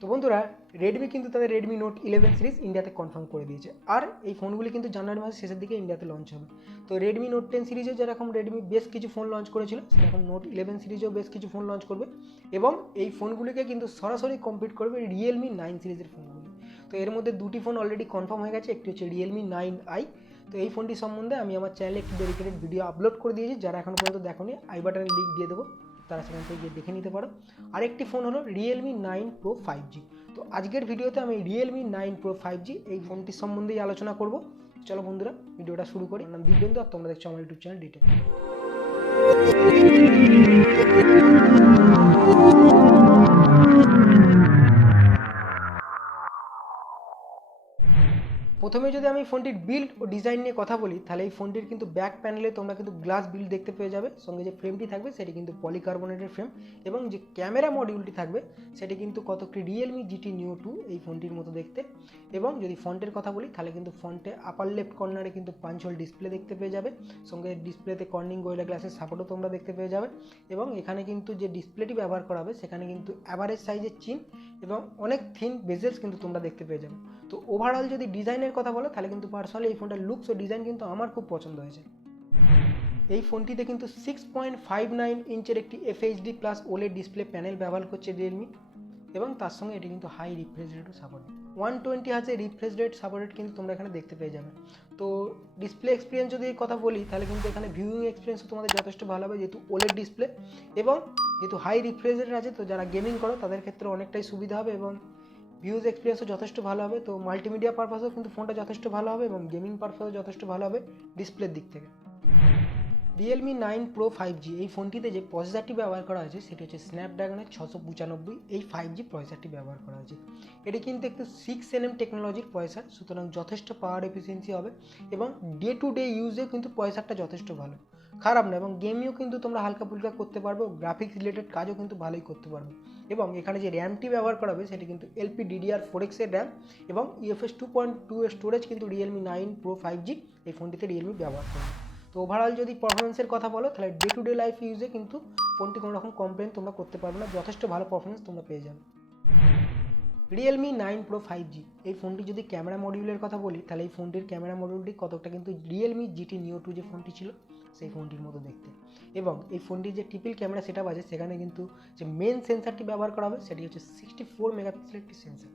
তো বন্ধুরা রেডমি কিন্তু তাদের রেডমি নোট 11 সিরিজ ইন্ডিয়াতে কনফার্ম করে দিয়েছে, আর এই ফোনগুলি কিন্তু জানুয়ারি মাসের শেষের দিকে ইন্ডিয়াতে লঞ্চ হবে। তো রেডমি নোট 10 সিরিজে যেরকম রেডমি বেশ কিছু ফোন লঞ্চ করেছিল, সেরকম নোট 11 সিরিজেও বেশ কিছু ফোন লঞ্চ করবে এবং এই ফোনগুলিকে কিন্তু সরাসরি কম্পিট করবে রিয়েলমি 9 সিরিজের ফোনগুলি। তো এর মধ্যে দুটি ফোন অলরেডি কনফার্ম হয়ে গেছে, একটি হচ্ছে রিয়েলমি 9i। তো এই ফোনটি সম্বন্ধে আমি আমার চ্যানেলে একটি ডেডিকেটেড ভিডিও আপলোড করে দিয়েছি, যারা এখন পর্যন্ত দেখোনি আই বাটনের লিঙ্ক দিয়ে দেবো, তারা সেখান থেকে গিয়ে দেখে নিতে পারো। আরেকটি ফোন হলো রিয়েলমি 9 প্রো 5G। তো আজকের ভিডিওতে আমি রিয়েলমি 9 প্রো 5G এই ফোনটির সম্বন্ধেই আলোচনা করব। চলো বন্ধুরা ভিডিওটা শুরু করি। নাম দিব্যেন্দু আর তোমরা দেখছো আমার ইউটিউব চ্যানেল dtech। প্রথমে যদি আমি ফোনটির বিল্ড ও ডিজাইন নিয়ে কথা বলি, তাহলে এই ফোনটির কিন্তু ব্যাক প্যানেলে তোমরা কিন্তু গ্লাস বিল্ড দেখতে পেয়ে যাবে। সঙ্গে যে ফ্রেমটি থাকবে সেটি কিন্তু পলিকার্বনেটের ফ্রেম, এবং যে ক্যামেরা মডিউলটি থাকবে সেটি কিন্তু কতকটি রিয়েলমি GT Neo 2 এই ফোনটির মতো দেখতে। এবং যদি ফন্টের কথা বলি, তাহলে কিন্তু ফন্টে আপার লেফট কর্নারে কিন্তু পাঞ্চ হোল ডিসপ্লে দেখতে পেয়ে যাবে। সঙ্গে ডিসপ্লেতে কর্নিং গোরিলা গ্লাসের সাপোর্টও তোমরা দেখতে পেয়ে যাবে। এবং এখানে কিন্তু যে ডিসপ্লেটি ব্যবহার করা হবে সেখানে কিন্তু অ্যাভারেজ সাইজের চিন এবং অনেক থিন বেজেলস কিন্তু তোমরা দেখতে পেয়ে যাবে। তো ওভারঅল যদি ডিজাইনের কথা বলো, তাহলে কিন্তু পার্সোনালি এই ফোনটার লুকস ও ডিজাইন কিন্তু আমার খুব পছন্দ হয়েছে। এই ফোনটিতে কিন্তু 6.59 ইঞ্চের একটি FHD plus OLED display panel ব্যবহার করছে রিয়েলমি, এবং তার সঙ্গে এটি কিন্তু হাই রিফ্রেশ রেটও সাপোর্ট 120 হার্জের রিফ্রেশ রেট সাপোর্টেড কিন্তু তোমরা এখানে দেখতে পেয়ে যাবে। তো ডিসপ্লে এক্সপিরিয়েন্স যদি কথা বলি, তাহলে কিন্তু এখানে ভিউইং এক্সপিরিয়েন্সও তোমাদের যথেষ্ট ভালো হবে, যেহেতু OLED ডিসপ্লে এবং যেহেতু হাই রিফ্রেশ রেট আছে, তো যারা গেমিং করো তাদের ক্ষেত্রে অনেকটাই সুবিধা হবে এবং ভিউজ এক্সপিরিয়েন্সও যথেষ্ট ভালো হবে। তো মাল্টিমিডিয়া পারপাসেও কিন্তু ফোনটা যথেষ্ট ভালো হবে এবং গেমিং পারপাসেও যথেষ্ট ভালো হবে ডিসপ্লের দিক থেকে। রিয়েলমি 9 প্রো 5G এই ফোনটিতে যে প্রসেসরটি ব্যবহার করা হয়েছে সেটি হচ্ছে স্ন্যাপড্রাগনের 695 এই 5G প্রসেসরটি ব্যবহার করা হয়েছে। এটি কিন্তু একটু 6nm টেকনোলজির প্রসেসর, সুতরাং যথেষ্ট পাওয়ার এফিসিয়েন্সি হবে এবং ডে টু ডে ইউজে কিন্তু প্রসেসরটা যথেষ্ট ভালো, খারাপ না। এবং গেমিও কিন্তু তোমরা হালকা ফুলকা করতে পারবে, গ্রাফিক্স রিলেটেড কাজও কিন্তু ভালোই করতে পারবে। এবং এখানে যে র্যামটি ব্যবহার করা হবে সেটি কিন্তু LPDDR4X এর র্যাম এবং UFS 2.2 এর স্টোরেজ কিন্তু রিয়েলমি 9 প্রো 5G এই ফোনটিতে রিয়েলমি ব্যবহার করবে। তো ওভারঅল যদি পারফরমেন্সের কথা বলো, তাহলে ডে টু ডে লাইফ ইউজে কিন্তু ফোনটি কোনো রকম কমপ্লেন তোমরা করতে পারবে না, যথেষ্ট ভালো পারফরমেন্স তোমরা পেয়ে যাবে। রিয়েলমি 9 প্রো 5G এই ফোনটি যদি ক্যামেরা মডিউলের কথা বলি, তাহলে এই ফোনটির ক্যামেরা মডিউলটি কতটা কিন্তু রিয়েলমি GT Neo 2 যে ফোনটি ছিল সেই ফোনটির মতো দেখতে। এবং এই ফোনটির যে ট্রিপল ক্যামেরা সেটআপ আছে, সেখানে কিন্তু যে মেন সেন্সারটি ব্যবহার করা হবে সেটি হচ্ছে 64 মেগাপিক্সেলের একটি সেন্সার,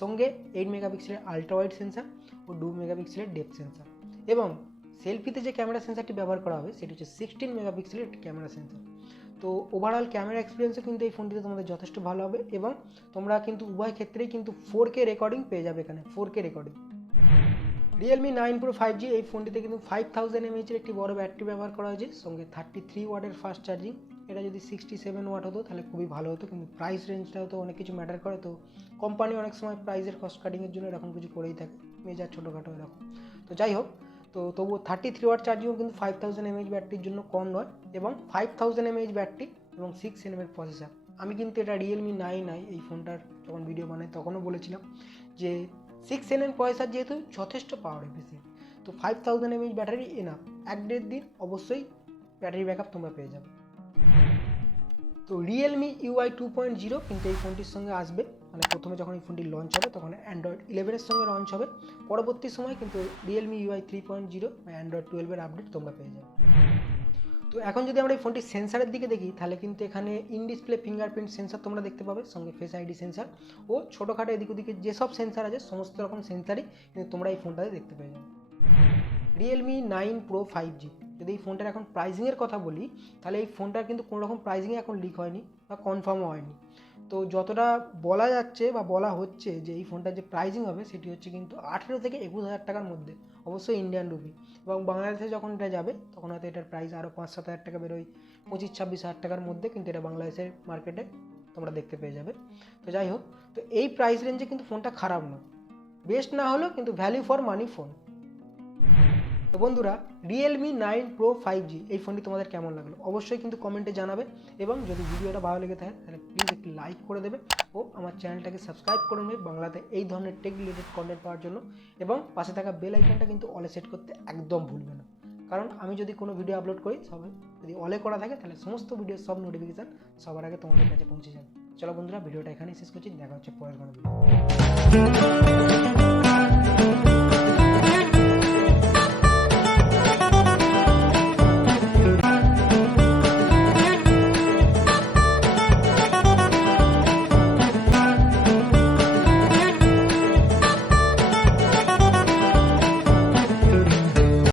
সঙ্গে 8 মেগাপিক্সেলের আলট্রা ওয়াইড সেন্সার ও 2 মেগাপিক্সেলের ডেপথ সেন্সার। এবং সেলফিতে যে ক্যামেরা সেন্সারটি ব্যবহার করা হবে সেটি হচ্ছে 16 মেগাপিক্সেলের একটি ক্যামেরা সেন্সার। তো ওভারঅল ক্যামেরা এক্সপিরিয়েন্সও কিন্তু এই ফোনটিতে তোমাদের যথেষ্ট ভালো হবে এবং তোমরা কিন্তু উভয় ক্ষেত্রেই কিন্তু 4K রেকর্ডিং পেয়ে যাবে এখানে, 4K recording. Realme 9 pro 5G এই ফোনটিতে কিন্তু 5000 mAh একটি বড় ব্যাটারি ব্যবহার করা হয়েছে, সঙ্গে 33 ওয়াটের ফাস্ট চার্জিং। এটা যদি 67 ওয়াট হতো তাহলে খুবই ভালো হতো, কিন্তু প্রাইস রেঞ্জটাও তো অনেক কিছু ম্যাটার করে। তো কোম্পানি অনেক সময় প্রাইসের কস্ট কাটিংয়ের জন্য এরকম কিছু করেই থাকে, মেজার ছোটোখাটো এরকম। তো যাই হোক, তো তবুও 33 ওয়াট চার্জিংও কিন্তু 5000 mAh ব্যাটারির জন্য কম নয়, এবং 5000 mAh ব্যাটারি এবং 6nm এর প্রসেসর। আমি কিন্তু এটা রিয়েলমি 9i এই ফোনটার যখন ভিডিও বানাই তখনও বলেছিলাম যে 6nm প্রসেসর যেহেতু যথেষ্ট পাওয়ার এফিসিয়েন্ট, তো 5000 mAh ব্যাটারি এনাফ, 1-1.5 দিন অবশ্যই ব্যাটারি ব্যাকআপ তোমরা পেয়ে যাবে। তো রিয়েলমি UI 2.0 কিন্তু এই ফোনটির সঙ্গে আসবে, মানে প্রথমে যখন এই ফোনটি লঞ্চ হবে তখন অ্যান্ড্রয়েড 11 এর সঙ্গে লঞ্চ হবে, পরবর্তী সময় কিন্তু রিয়েলমি UI 3.0 বা অ্যান্ড্রয়েড 12 এর আপডেট তোমরা পেয়ে যাবে। তো এখন যদি আমরা এই ফোনটির সেন্সারের দিকে দেখি, তাহলে কিন্তু এখানে ইন ডিসপ্লে ফিঙ্গারপ্রিন্ট সেন্সার তোমরা দেখতে পাবে, সঙ্গে ফেস আইডি সেন্সার ও ছোটোখাটো এদিক ওদিকে যেসব সেন্সার আছে সমস্ত রকম সেন্সারই কিন্তু তোমরা এই ফোনটাতে দেখতে পেয়ে যাবে। রিয়েলমি 9 প্রো 5G যদি এই ফোনটার এখন প্রাইজিংয়ের কথা বলি, তাহলে এই ফোনটার কিন্তু কোনো রকম প্রাইজিংয়ে এখন লিক হয়নি বা কনফার্মও হয়নি। তো যতটা বলা যাচ্ছে বা বলা হচ্ছে যে এই ফোনটার যে প্রাইজিং হবে সেটি হচ্ছে কিন্তু 18 থেকে 21 হাজার টাকার মধ্যে, অবশ্যই ইন্ডিয়ান রুপি। এবং বাংলাদেশে যখন এটা যাবে তখন হয়তো এটার প্রাইস আরও 5-7 হাজার টাকা বেরোয়, 25-26 হাজার টাকার মধ্যে কিন্তু এটা বাংলাদেশের মার্কেটে তোমরা দেখতে পেয়ে যাবে। তো যাই হোক, তো এই প্রাইস রেঞ্জে কিন্তু ফোনটা খারাপ নয়, বেস্ট না হলেও কিন্তু ভ্যালু ফর মানি ফোন। তো বন্ধুরা রিয়েলমি 9 প্রো 5G এই ফোনটি তোমাদের কেমন লাগলো অবশ্যই কিন্তু কমেন্টে জানাবে, এবং যদি ভিডিওটা ভালো লেগে থাকে তাহলে প্লিজ একটি লাইক করে দেবে ও আমার চ্যানেলটাকে সাবস্ক্রাইব করে নেবে বাংলাতে এই ধরনের টেক রিলেটেড কন্টেন্ট পাওয়ার জন্য। এবং পাশে থাকা বেল আইকনটা কিন্তু অলে সেট করতে একদম ভুলবে না, কারণ আমি যদি কোনো ভিডিও আপলোড করি সবাই যদি অলে করা থাকে তাহলে সমস্ত ভিডিওর সব নোটিফিকেশান সবার আগে তোমাদের কাছে পৌঁছে যাবে। চলো বন্ধুরা, ভিডিওটা এখানেই শেষ করছি, দেখা হচ্ছে পরের কোনো ভিডিও।